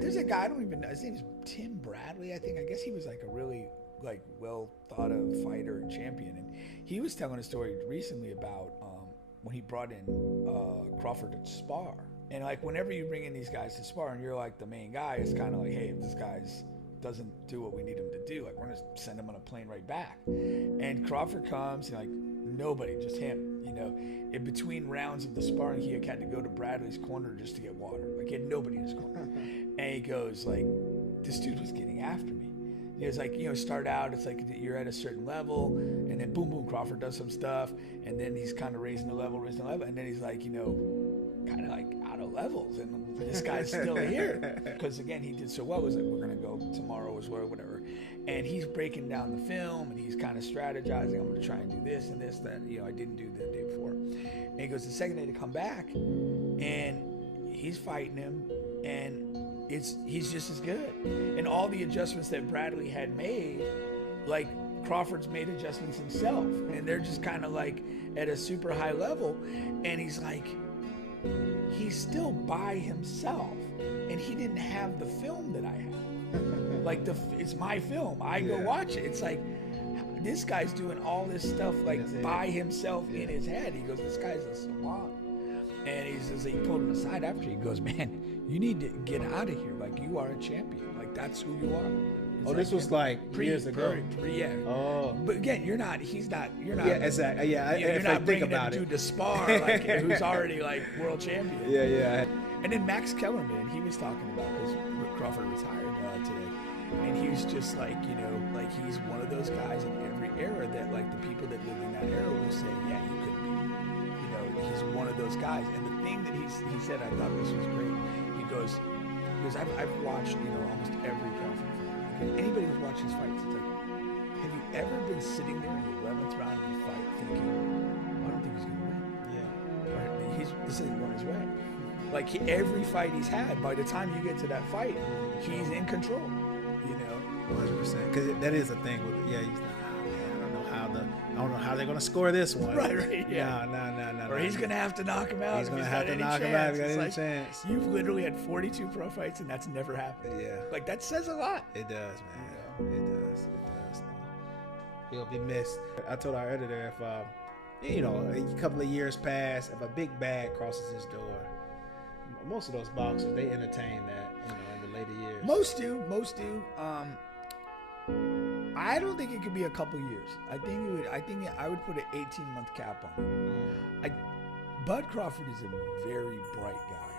There's a guy, I don't even know, his name's Tim Bradley, I think. I guess he was like a really like well thought of fighter and champion, and he was telling a story recently about when he brought in Crawford to spar. And like whenever you bring in these guys to spar and you're like the main guy, it's kind of like, hey, if this guy's doesn't do what we need him to do, like we're gonna send him on a plane right back. And Crawford comes and like nobody, just him, you know. In between rounds of the sparring, he had to go to Bradley's corner just to get water. Like he had nobody in his corner. And he goes like, this dude was getting after me. He was like, you know, start out, it's like you're at a certain level, and then boom, boom, Crawford does some stuff, and then he's kind of raising the level, and then he's like, you know, kind of like out of levels, and this guy's still here. Because again, he did so well, it was like, we're going to go tomorrow as well, or whatever. And he's breaking down the film, and he's kind of strategizing, I'm going to try and do this and this, that, you know, I didn't do the day before. And he goes, the second day to come back, and he's fighting him, and he's just as good. And all the adjustments that Bradley had made, like Crawford's made adjustments himself, and they're just kind of like at a super high level. And he's like, he's still by himself, and he didn't have the film that I have. Like it's my film. I go watch it. It's like this guy's doing all this stuff like by himself in his head. He goes, this guy's a savant. And he says, he pulled him aside after. He goes, man, you need to get out of here. Like, you are a champion. Like, that's who you are. It's this was like years ago. Yeah. Oh. But again, you're not. Yeah, exactly. Yeah, you're not bringing about him to spar, like, who's already, like, world champion. Yeah. And then Max Kellerman, he was talking about, because Crawford retired today. And he was just like, you know, like, he's one of those guys in every era that, like, the people that lived in that era will say, yeah, you could be. He's one of those guys. And the thing that he said, I thought this was great. He goes, I've watched, you know, almost every Crawford fight. Anybody who's watched his fights, it's like, have you ever been sitting there in the 11th round of the fight thinking, I don't think he's going to win? Yeah. Or this isn't going his way. Like, every fight he's had, by the time you get to that fight, he's in control, you know? 100%. Because that is a thing with, he's like, I don't know how they're gonna score this one. Right. Yeah. No. Or he's gonna have to knock him out. He's gonna have to knock him out. He's got any chance. You've literally had 42 pro fights, and that's never happened. Yeah. Like, that says a lot. It does, man. It does. He'll be missed. I told our editor if you know, a couple of years pass, if a big bag crosses his door, most of those boxers, they entertain that, you know, in the later years. Most do. I don't think it could be a couple years. I think I would put an 18-month cap on it. Bud Crawford is a very bright guy.